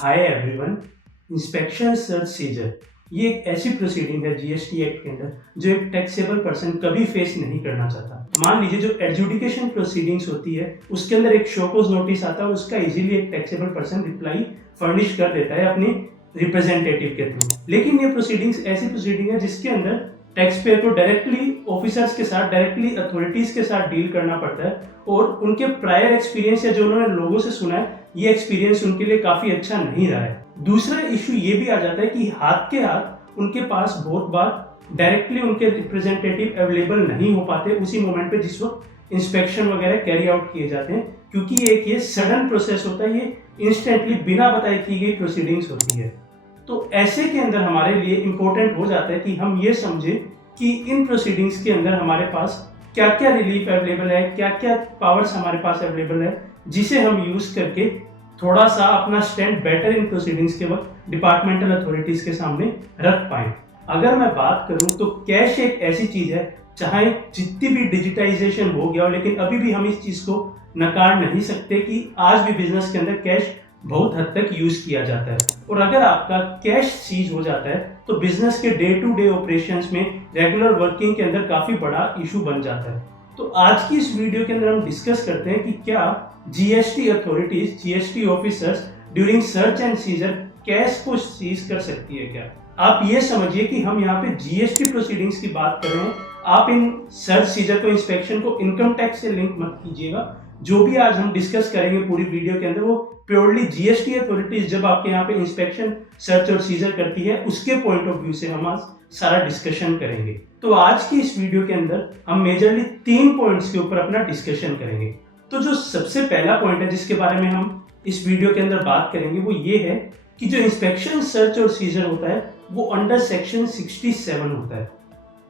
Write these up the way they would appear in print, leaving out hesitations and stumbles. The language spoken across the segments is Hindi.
Hi everyone. Inspection search seizure ये एक ऐसी प्रोसीडिंग है जीएसटी एक्ट के अंदर जो एक टैक्सेबल पर्सन कभी फेस नहीं करना चाहता। मान लीजिए जो एडजुडिकेशन प्रोसीडिंग्स होती है उसके अंदर एक शोकोज नोटिस आता है और उसका इजीली एक टैक्सेबल पर्सन रिप्लाई फर्निश कर देता है अपने रिप्रेजेंटेटिव के थ्रू। लेकिन ये प्रोसीडिंग्स ऐसी प्रोसीडिंग है जिसके अंदर टैक्स पेयर को डायरेक्टली ऑफिसर्स के साथ, डायरेक्टली अथॉरिटीज के साथ डील करना पड़ता है और उनके प्रायर एक्सपीरियंस या जो उन्होंने लोगों से सुना है ये एक्सपीरियंस उनके लिए काफी अच्छा नहीं रहा है। दूसरा इशू ये भी आ जाता है कि हाथ के हाथ उनके पास बहुत बार डायरेक्टली उनके रिप्रेजेंटेटिव अवेलेबल नहीं हो पाते उसी मोमेंट पे जिस वक्त इंस्पेक्शन वगैरह कैरी आउट किए जाते हैं, क्योंकि ये सडन प्रोसेस होता है, ये इंस्टेंटली बिना बताए की गई प्रोसीडिंग्स होती है। तो ऐसे के अंदर हमारे लिए इम्पोर्टेंट हो जाता है कि हम ये समझें कि इन प्रोसीडिंग्स के अंदर हमारे पास क्या क्या रिलीफ अवेलेबल है, क्या क्या पावर्स हमारे पास अवेलेबल है, जिसे हम यूज करके थोड़ा सा अपना स्टैंड बेटर इन प्रोसीडिंग्स के वक्त डिपार्टमेंटल अथॉरिटीज के सामने रख पाए। अगर मैं बात करूं तो कैश एक ऐसी चीज है, चाहे जितनी भी डिजिटाइजेशन हो गया हो, लेकिन अभी भी हम इस चीज को नकार नहीं सकते कि आज भी बिजनेस के अंदर कैश बहुत हद तक यूज किया जाता है। और अगर आपका कैश सीज हो जाता है तो बिजनेस के डे टू डे ऑपरेशंस में, रेगुलर वर्किंग के अंदर काफी बड़ा इशू बन जाता है। तो आज की इस वीडियो के अंदर हम डिस्कस करते हैं कि क्या GST authorities, GST officers during search and seizure cash को सीज कर सकती है क्या। आप ये समझिए कि हम यहाँ पे जीएसटी प्रोसीडिंग्स की बात कर रहे हैं। आप इन सर्च सीजर को, इंस्पेक्शन को इनकम टैक्स से लिंक मत कीजिएगा। जो भी आज हम डिस्कस करेंगे पूरी वीडियो के अंदर वो प्योरली जीएसटी अथॉरिटीज जब आपके यहाँ पे इंस्पेक्शन, सर्च और सीजर करती है उसके पॉइंट ऑफ व्यू से हम आज सारा डिस्कशन करेंगे। तो आज की इस वीडियो के अंदर हम मेजरली 3 पॉइंट्स के ऊपर अपना डिस्कशन करेंगे। तो जो सबसे पहला पॉइंट है जिसके बारे में हम इस वीडियो के अंदर बात करेंगे वो ये है कि जो इंस्पेक्शन, सर्च और सीजर होता है वो अंडर सेक्शन 67 होता है।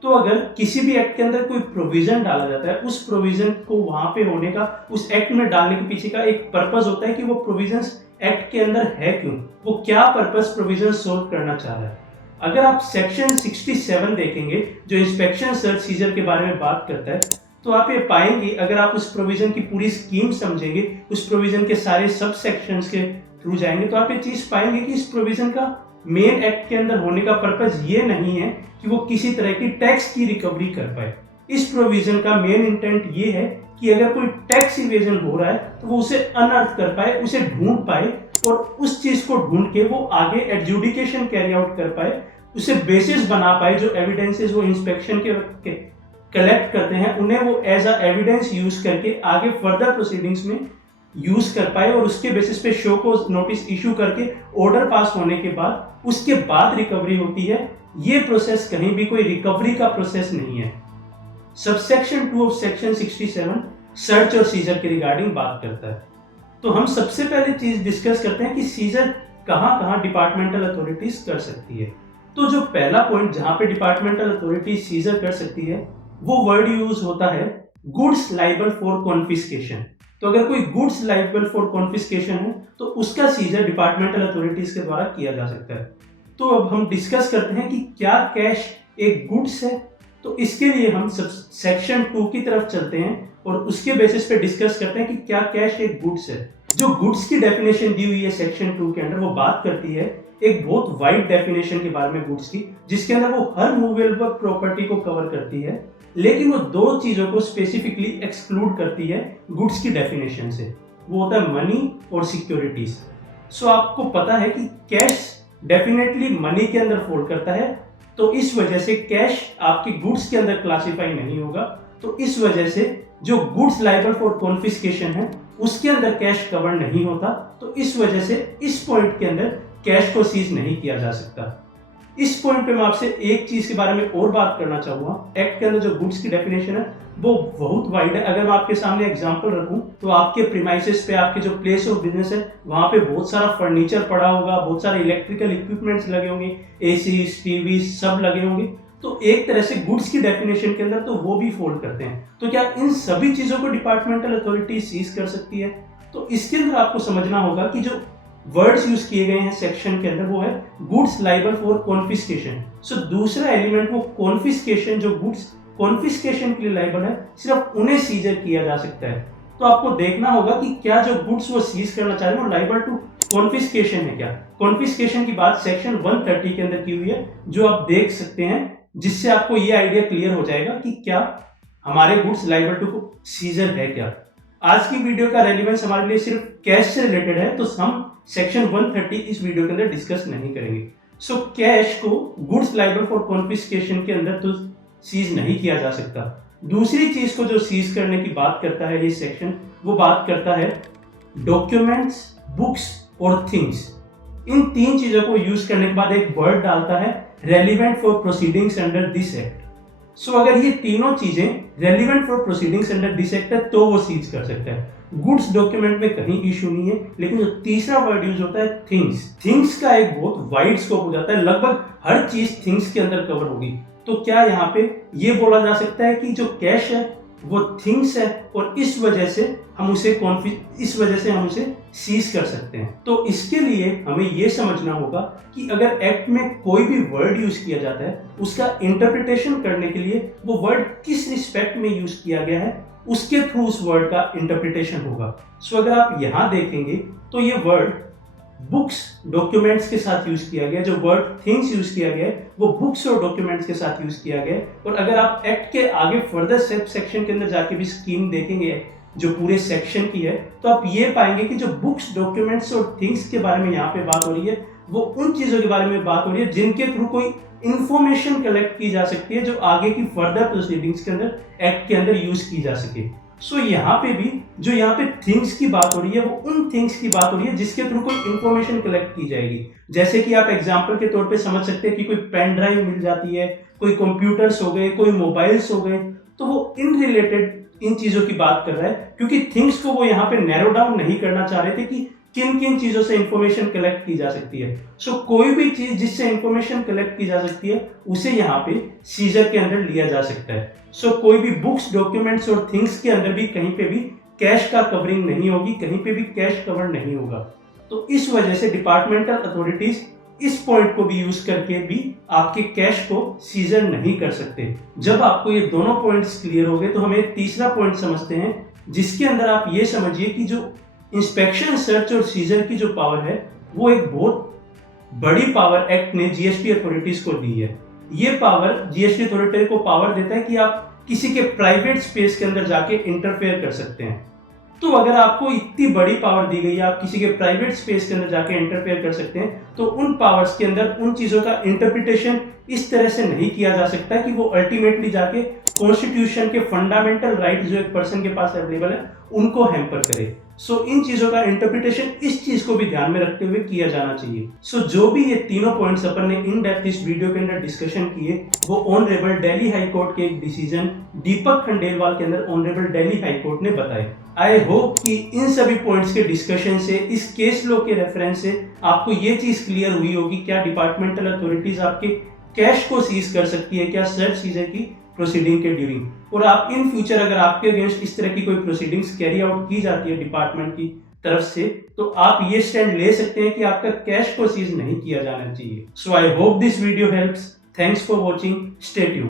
तो अगर किसी भी एक्ट के अंदर कोई प्रोविजन डाला जाता है, उस प्रोविजन को वहां पे होने का, उस एक्ट में डालने के पीछे का एक पर्पस होता है कि वो प्रोविजंस एक्ट के अंदर है क्यों, वो क्या पर्पस प्रोविजन सोल्व करना चाह रहा है। अगर आप सेक्शन 67 देखेंगे जो इंस्पेक्शन, सर्च, सीजर के बारे में बात करता है, तो आप ये पाएंगे, अगर आप उस प्रोविजन की पूरी स्कीम समझेंगे, उस प्रोविजन के सारे सब सेक्शंस के थ्रू जाएंगे, तो आप ये चीज पाएंगे कि इस प्रोविजन का मेन एक्ट के अंदर होने का पर्पस ये नहीं है कि वो किसी तरह की टैक्स की रिकवरी कर पाए। इस प्रोविजन का मेन इंटेंट ये है कि अगर कोई टैक्स इवेजन हो रहा है तो वो उसे अनअर्थ कर पाए, उसे ढूंढ पाए और उस चीज को ढूंढ के वो आगे एडजुडिकेशन कैरी आउट कर पाए, उसे बेसिस बना पाए। जो एविडेंसेस वो इंस्पेक्शन के कलेक्ट करते हैं उन्हें वो एज अ एविडेंस यूज करके आगे फर्दर प्रोसीडिंग्स में यूज कर पाए और उसके बेसिस पे शो को नोटिस इशू करके ऑर्डर पास होने के बाद उसके बाद रिकवरी होती है। ये प्रोसेस कहीं भी कोई रिकवरी का प्रोसेस नहीं है। सबसेक्शन 2 ऑफ सेक्शन 67 सर्च और सीजर के रिगार्डिंग बात करता है। तो हम सबसे पहले चीज डिस्कस करते हैं कि सीजर कहां डिपार्टमेंटल अथॉरिटीज कर सकती है। तो जो पहला पॉइंट जहां पे डिपार्टमेंटल अथॉरिटीज सीजर कर सकती है वो वर्ड यूज होता है गुड्स लाइबल फॉर कॉन्फिस्केशन। तो अगर कोई गुड्स लाइबल फॉर कॉन्फिस्केशन है तो उसका सीजर डिपार्टमेंटल अथॉरिटीज के द्वारा किया जा सकता है। तो अब हम डिस्कस करते हैं कि क्या कैश एक गुड्स है। तो इसके लिए हम सेक्शन 2 की तरफ चलते हैं और उसके बेसिस पे डिस्कस करते हैं कि क्या कैश एक गुड्स है। जो गुड्स की डेफिनेशन दी हुई है सेक्शन 2 के अंदर वो बात करती है एक बहुत वाइड डेफिनेशन के बारे में गुड्स की, जिसके अंदर वो हर मूवेबल प्रॉपर्टी को कवर करती है, लेकिन वो 2 चीजों को स्पेसिफिकली एक्सक्लूड करती है गुड्स की डेफिनेशन से। वो होता है मनी और सिक्योरिटीज। सो आपको पता है कि कैश डेफिनेटली मनी के अंदर फॉल करता है, तो इस वजह से कैश आपकी गुड्स के अंदर क्लासिफाई नहीं होगा। तो इस वजह से जो गुड्स लायबल फॉर कॉन्फिस्केशन है उसके अंदर कैश कवर नहीं होता। तो इस वजह से इस पॉइंट के अंदर कैश को सीज नहीं किया जा सकता। इस पॉइंट पे मैं आपसे एक चीज के बारे में और बात करना चाहूंगा। एक्ट के अंदर जो गुड्स की डेफिनेशन है वो बहुत वाइड है। अगर मैं आपके सामने एग्जांपल रखूं तो आपके प्रीमाइसेस पे, आपके जो प्लेस ऑफ बिजनेस है वहां पे बहुत सारा फर्नीचर पड़ा होगा, बहुत सारे इलेक्ट्रिकल इक्विपमेंट्स लगे होंगे, एसी, टीवी सब लगे होंगे। तो एक तरह से गुड्स की डेफिनेशन के अंदर तो वो भी फॉल करते हैं। तो क्या इन सभी चीजों को डिपार्टमेंटल अथॉरिटी सीज कर सकती है? तो इसके अंदर आपको समझना होगा कि जो वर्ड्स यूज किए गए हैं सेक्शन के अंदर वो है गुड्स लाइबल फॉर कॉन्फिस्केशन। सो दूसरा एलिमेंट वो कॉन्फिस्केशन, जो गुड्स कॉन्फिस्केशन के लिए लाइबल है सिर्फ उन्हें सीजर किया जा सकता है। तो आपको देखना होगा कि क्या जो गुड्स वो सीज करना चाह रहे हैं वो लाइबल टू कॉन्फिस्केशन है क्या? कॉन्फिस्केशन की बात सेक्शन 130 के अंदर की हुई है, जो आप देख सकते हैं, जिससे आपको ये आइडिया क्लियर हो जाएगा कि क्या हमारे गुड्स लायबल टू सीजर है क्या। आज की वीडियो का रेलिवेंस हमारे लिए सिर्फ कैश से रिलेटेड है, तो हम सेक्शन 130 इस वीडियो के अंदर डिस्कस नहीं करेंगे। सो कैश को गुड्स लायबल फॉर कॉन्फिस्केशन के अंदर तो सीज नहीं किया जा सकता। दूसरी चीज को जो सीज करने की बात करता है ये सेक्शन, वो बात करता है डॉक्यूमेंट्स, बुक्स और थिंग्स। इन तीन चीजों को यूज करने के बाद एक वर्ड डालता है relevant for proceedings under this act. So अगर ये तीनों चीजें relevant for proceedings under this act है तो वो सीज कर सकता है। गुड्स डॉक्यूमेंट में कहीं इशू नहीं है, लेकिन जो तीसरा वर्ड यूज होता है थिंग्स, थिंग्स का एक बहुत वाइड स्कोप हो जाता है, लगभग हर चीज थिंग्स के अंदर कवर होगी। तो क्या यहाँ पे ये बोला जा सकता है कि जो कैश है वो थिंग्स है और इस वजह से हम उसे सीज कर सकते हैं। तो इसके लिए हमें ये समझना होगा कि अगर एक्ट में कोई भी वर्ड यूज किया जाता है, उसका इंटरप्रिटेशन करने के लिए वो वर्ड किस रिस्पेक्ट में यूज किया गया है, उसके थ्रू उस वर्ड का इंटरप्रिटेशन होगा। सो अगर आप यहां देखेंगे तो ये वर्ड बुक्स डॉक्यूमेंट्स के साथ यूज किया गया, जो वर्ड थिंग्स यूज किया गया है वो बुक्स और डॉक्यूमेंट्स के साथ यूज किया गया है। और अगर आप एक्ट के आगे फर्दर सेक्शन के अंदर जाके भी स्कीम देखेंगे जो पूरे सेक्शन की है, तो आप ये पाएंगे कि जो बुक्स, डॉक्यूमेंट्स और थिंग्स के बारे में यहाँ पे बात हो रही है, वो उन चीजों के बारे में बात हो रही है जिनके थ्रू कोई इंफॉर्मेशन कलेक्ट की जा सकती है, जो आगे की फर्दर प्रोसीडिंग्स के अंदर एक्ट के अंदर यूज की जा सके। सो यहाँ पे भी जो यहाँ पे थिंग्स की बात हो रही है, वो उन थिंग्स की बात हो रही है जिसके थ्रू कोई इंफॉर्मेशन कलेक्ट की जाएगी। जैसे कि आप एग्जांपल के तौर पे समझ सकते हैं कि कोई पेन ड्राइव मिल जाती है, कोई कंप्यूटर्स हो गए, कोई मोबाइल्स हो गए, तो वो इन रिलेटेड इन चीजों की बात कर रहा है, क्योंकि थिंग्स को वो यहाँ पे नैरो डाउन नहीं करना चाह रहे थे कि किन किन चीजों से इंफॉर्मेशन कलेक्ट की जा सकती है। सो कोई भी चीज जिससे इंफॉर्मेशन कलेक्ट की जा सकती है उसे यहाँ पे सीजर के अंदर लिया जा सकता है। सो कोई भी बुक्स, डॉक्यूमेंट्स और थिंग्स के अंदर भी कहीं पे भी कैश का कवरिंग नहीं होगी, कहीं पे भी कैश कवर नहीं होगा। तो इस वजह से डिपार्टमेंटल अथॉरिटीज इस पॉइंट को भी यूज करके भी आपके कैश को सीजर नहीं कर सकते। जब आपको ये दोनों पॉइंट्स क्लियर हो गए तो हमें तीसरा पॉइंट समझते हैं, जिसके अंदर आप ये समझिए कि जो इंस्पेक्शन, सर्च और सीजर की जो पावर है, वो एक बहुत बड़ी पावर एक्ट ने जीएसटी अथॉरिटीज को दी है। ये पावर जीएसटी अथॉरिटी को पावर देता है कि आप किसी के प्राइवेट स्पेस के अंदर जाके इंटरफेयर कर सकते हैं। तो अगर आपको इतनी बड़ी पावर दी गई है, आप किसी के प्राइवेट स्पेस के अंदर जाके इंटरफेयर कर सकते हैं, तो उन पावर्स के अंदर उन चीजों का इंटरप्रिटेशन इस तरह से नहीं किया जा सकता कि वो अल्टीमेटली जाके कॉन्स्टिट्यूशन के फंडामेंटल राइट जो एक पर्सन के पास अवेलेबल है उनको हैम्पर करे। सो इन चीजों का इंटरप्रिटेशन इस चीज को भी ध्यान में रखते हुए किया जाना चाहिए। सो जो भी ये तीनों पॉइंट्स अपन ने इन डेप्थ इस वीडियो के अंदर डिस्कशन किए, वो ऑनरेबल दिल्ली हाई कोर्ट के एक डिसीजन दीपक खंडेलवाल के अंदर ऑनरेबल दिल्ली हाई कोर्ट ने बताए। आई होप कि इन सभी पॉइंट्स के डिस्कशन से, इस केस लॉ के रेफरेंस से आपको ये चीज क्लियर हुई होगी, क्या डिपार्टमेंटल अथॉरिटीज आपके कैश को सीज कर सकती है क्या सर्च सीजर की प्रोसीडिंग के ड्यूरिंग। और आप इन फ्यूचर अगर आपके अगेंस्ट इस तरह की कोई प्रोसीडिंग्स कैरी आउट की जाती है डिपार्टमेंट की तरफ से, तो आप ये स्टैंड ले सकते हैं कि आपका कैश को सीज नहीं किया जाना चाहिए। So I hope this video helps. Thanks for watching, stay tuned.